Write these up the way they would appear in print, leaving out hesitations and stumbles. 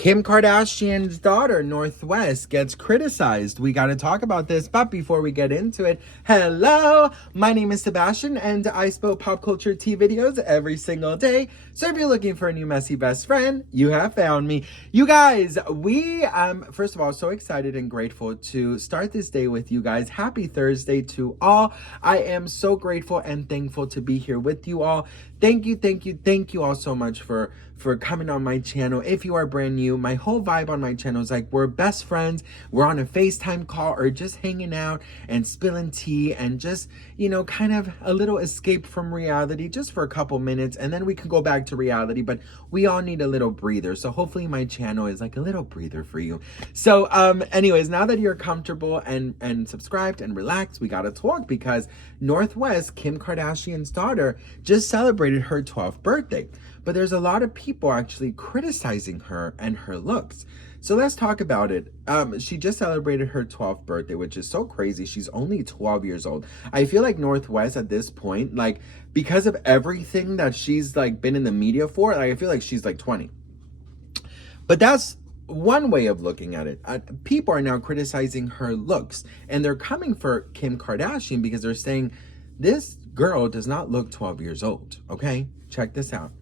Kim Kardashian's daughter, Northwest, gets criticized. We got to talk about this, but before we get into it, hello, my name is Sebastian, and I spill pop culture tea videos every single day. So if you're looking for a new messy best friend, you have found me. You guys, we, first of all, so excited and grateful to start this day with you guys. Happy Thursday to all. I am so grateful and thankful to be here with you all. Thank you all so much for coming on my channel. If you are brand new, my whole vibe on my channel is like we're best friends, we're on a FaceTime call or just hanging out and spilling tea and just, you know, kind of a little escape from reality just for a couple minutes, and then we can go back to reality, but we all need a little breather. So hopefully my channel is like a little breather for you. So anyways, now that you're comfortable and subscribed and relaxed, we gotta talk because Northwest, Kim Kardashian's daughter, just celebrated her 12th birthday. But there's a lot of people actually criticizing her and her looks. So let's talk about it. She just celebrated her 12th birthday, which is so crazy. She's only 12 years old. I feel like Northwest at this point, like because of everything that she's like been in the media for, like I feel like she's like 20. But that's one way of looking at it. People are now criticizing her looks, and they're coming for Kim Kardashian because they're saying this girl does not look 12 years old. Okay, check this out.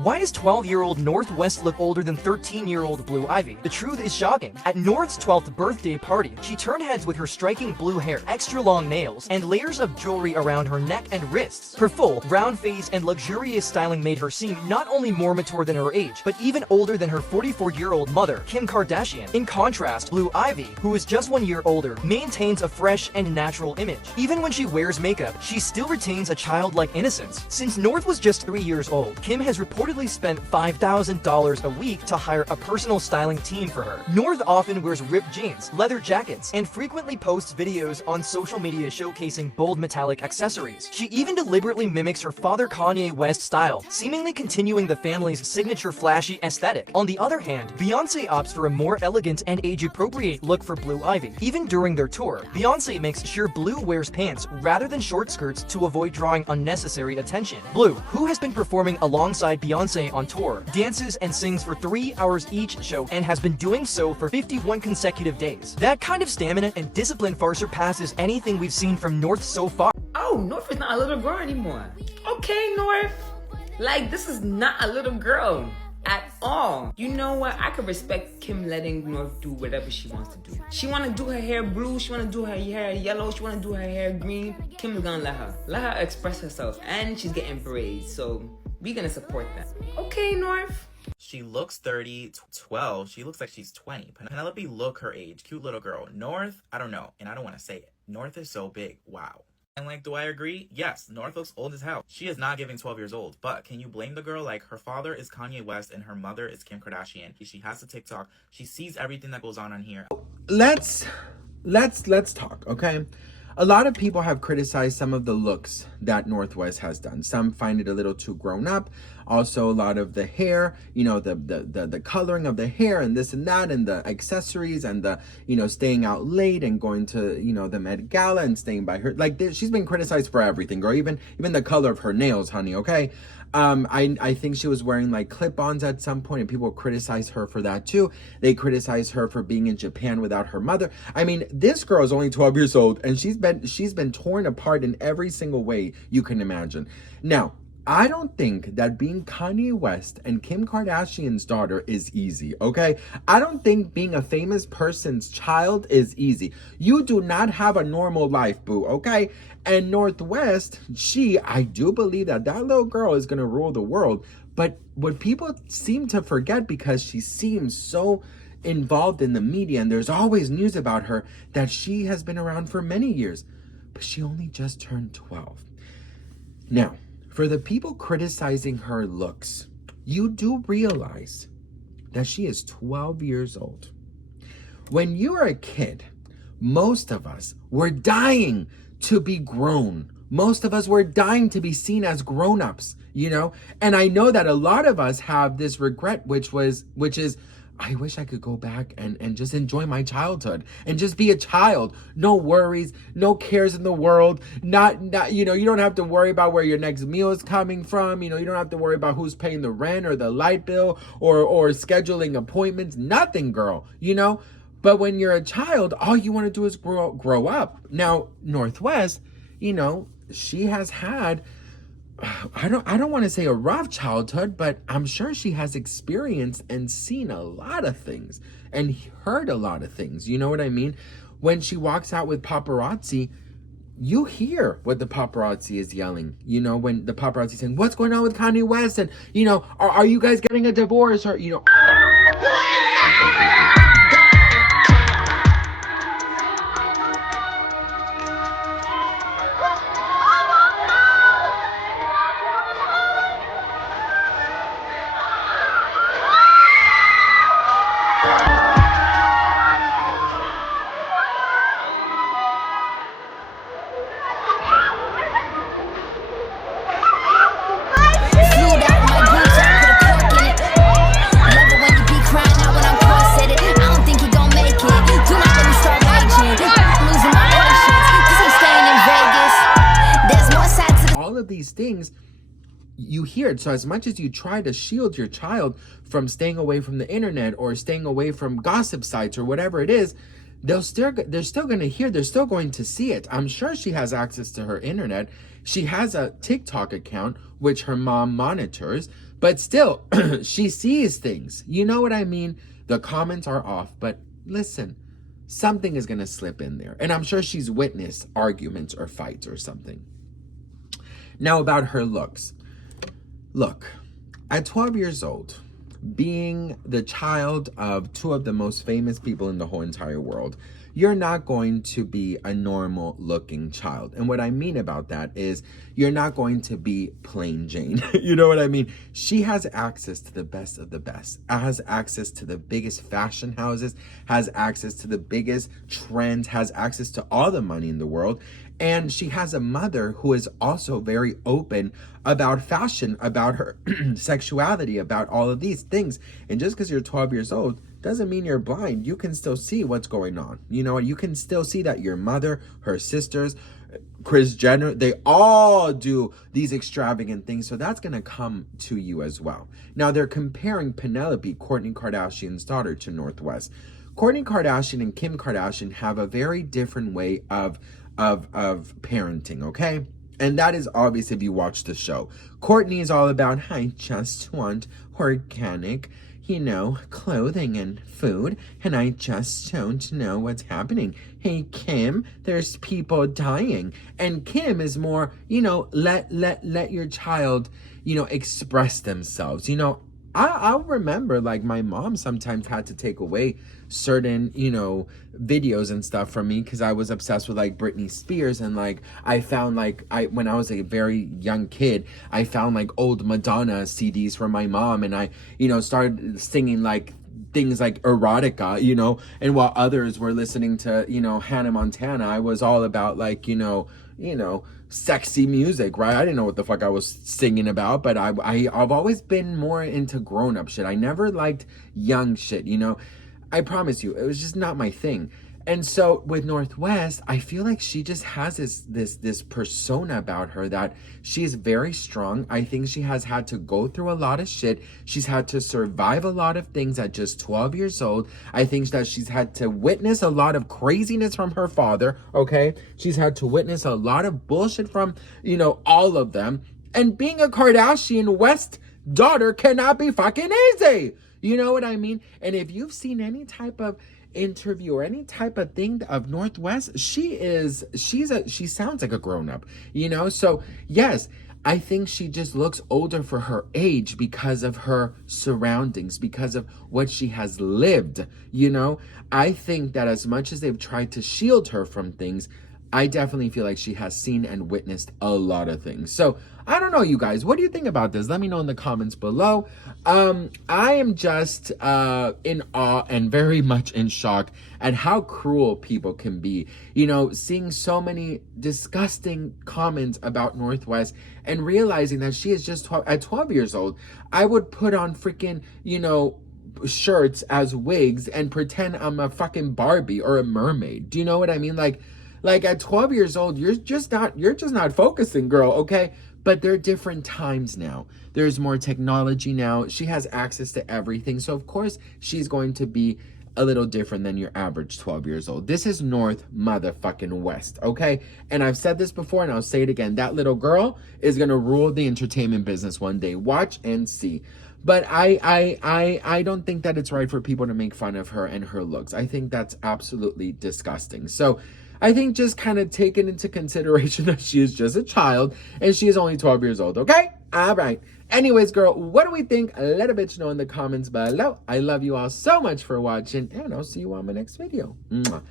Why does 12-year-old Northwest look older than 13-year-old Blue Ivy? The truth is shocking. At North's 12th birthday party, she turned heads with her striking blue hair, extra long nails, and layers of jewelry around her neck and wrists. Her full, round face and luxurious styling made her seem not only more mature than her age, but even older than her 44-year-old mother, Kim Kardashian. In contrast, Blue Ivy, who is just 1 year older, maintains a fresh and natural image. Even when she wears makeup, she still retains a childlike innocence. Since North was just 3 years old, Kim has reportedly spent $5,000 a week to hire a personal styling team for her. North often wears ripped jeans, leather jackets, and frequently posts videos on social media showcasing bold metallic accessories. She even deliberately mimics her father Kanye West's style, seemingly continuing the family's signature flashy aesthetic. On the other hand, Beyonce opts for a more elegant and age-appropriate look for Blue Ivy. Even during their tour, Beyonce makes sure Blue wears pants rather than short skirts to avoid drawing unnecessary attention. Blue, who has been performing alongside Beyonce on tour, dances and sings for 3 hours each show and has been doing so for 51 consecutive days. That kind of stamina and discipline far surpasses anything we've seen from North so far. Oh, North is not a little girl anymore. Okay, North. Like, this is not a little girl at all. You know what? I could respect Kim letting North do whatever she wants to do. She want to do her hair blue. She want to do her hair yellow. She want to do her hair green. Kim is gonna let her express herself. And she's getting braids, so we're gonna support that. Okay, North. She looks 30, 12. She looks like she's 20. Penelope look her age. Cute little girl. North, I don't know. And I don't want to say it. North is so big. Wow. And like, do I agree? Yes, North looks old as hell. She is not giving 12 years old. But can you blame the girl? Like, her father is Kanye West and her mother is Kim Kardashian. She has a TikTok. She sees everything that goes on here. Let's talk, okay? A lot of people have criticized some of the looks that Northwest has done. Some find it a little too grown up. Also, a lot of the hair, you know, the coloring of the hair and this and that, and the accessories and the, you know, staying out late and going to, you know, the Met Gala and staying by her. Like, she's been criticized for everything, girl. Even the color of her nails, honey, okay? I think she was wearing like clip-ons at some point, and people criticize her for that too. They criticize her for being in Japan without her mother. I mean, this girl is only 12 years old, and she's been torn apart in every single way you can imagine. Now, I don't think that being Kanye West and Kim Kardashian's daughter is easy, okay? I don't think being a famous person's child is easy. You do not have a normal life, boo, okay? And Northwest, I do believe that little girl is gonna rule the world. But what people seem to forget, because she seems so involved in the media and there's always news about her, that she has been around for many years, but she only just turned 12. Now, for the people criticizing her looks, you do realize that she is 12 years old. When you are a kid, most of us were dying to be grown. Most of us were dying to be seen as grown-ups, you know? And I know that a lot of us have this regret, which is, I wish I could go back and just enjoy my childhood and just be a child. No worries, no cares in the world. Not you know, you don't have to worry about where your next meal is coming from. You know, you don't have to worry about who's paying the rent or the light bill or scheduling appointments. Nothing, girl, you know? But when you're a child, all you want to do is grow up. Now, Northwest, you know, she has had I don't want to say a rough childhood, but I'm sure she has experienced and seen a lot of things and heard a lot of things. You know what I mean? When she walks out with paparazzi, you hear what the paparazzi is yelling. You know, when the paparazzi saying, "What's going on with Kanye West?" And, you know, are you guys getting a divorce? Or, you know, these things you hear it. So as much as you try to shield your child from staying away from the internet or staying away from gossip sites or whatever it is, they're still going to hear, they're still going to see it. I'm sure she has access to her internet. She has a TikTok account which her mom monitors, but still she sees things. You know what I mean? The comments are off, but listen, something is going to slip in there. And I'm sure she's witnessed arguments or fights or something. Now about her looks. Look, at 12 years old, being the child of two of the most famous people in the whole entire world, you're not going to be a normal looking child. And what I mean about that is you're not going to be plain Jane. You know what I mean? She has access to the best of the best, has access to the biggest fashion houses, has access to the biggest trends, has access to all the money in the world. And she has a mother who is also very open about fashion, about her sexuality, about all of these things. And just because you're 12 years old doesn't mean you're blind. You can still see what's going on. You know, you can still see that your mother, her sisters, Kris Jenner, they all do these extravagant things. So that's going to come to you as well. Now, they're comparing Penelope, Kourtney Kardashian's daughter, to Northwest. Kourtney Kardashian and Kim Kardashian have a very different way of parenting, okay? And that is obvious if you watch the show. Kourtney is all about, I just want organic, you know, clothing and food, and I just don't know what's happening. Hey, Kim, there's people dying. And Kim is more, you know, let your child, you know, express themselves. You know, I'll remember, like, my mom sometimes had to take away certain, you know, videos and stuff from me because I was obsessed with, like, Britney Spears. And, like, I found, like, when I was a very young kid, I found, like, old Madonna CDs from my mom, and I, you know, started singing, like, things like erotica, you know, and while others were listening to, you know, Hannah Montana, I was all about, like, you know, sexy music, right? I didn't know what the fuck I was singing about, but I've always been more into grown-up shit. I never liked young shit, you know? I promise you, it was just not my thing. And so with Northwest, I feel like she just has this persona about her that she's very strong. I think she has had to go through a lot of shit. She's had to survive a lot of things at just 12 years old. I think that she's had to witness a lot of craziness from her father, okay? She's had to witness a lot of bullshit from, you know, all of them. And being a Kardashian West daughter cannot be fucking easy. You know what I mean? And if you've seen any type of interview or any type of thing of Northwest, she sounds like a grown-up, you know? So yes, I think she just looks older for her age because of her surroundings, because of what she has lived, you know? I think that as much as they've tried to shield her from things, I definitely feel like she has seen and witnessed a lot of things. So I don't know, you guys, what do you think about this? Let me know in the comments below. I am just in awe and very much in shock at how cruel people can be. You know, seeing so many disgusting comments about Northwest and realizing that she is just at 12 years old. I would put on freaking, you know, shirts as wigs and pretend I'm a fucking Barbie or a mermaid. Do you know what I mean? Like at 12 years old, you're just not focusing, girl, okay? But there are different times now. There's more technology now. She has access to everything. So of course she's going to be a little different than your average 12 years old. This is North motherfucking West, okay? And I've said this before and I'll say it again. That little girl is gonna rule the entertainment business one day. Watch and see. But I don't think that it's right for people to make fun of her and her looks. I think that's absolutely disgusting. So I think just kind of take it into consideration that she is just a child and she is only 12 years old, okay? All right. Anyways, girl, what do we think? Let a bitch know in the comments below. I love you all so much for watching, and I'll see you on my next video. Mwah.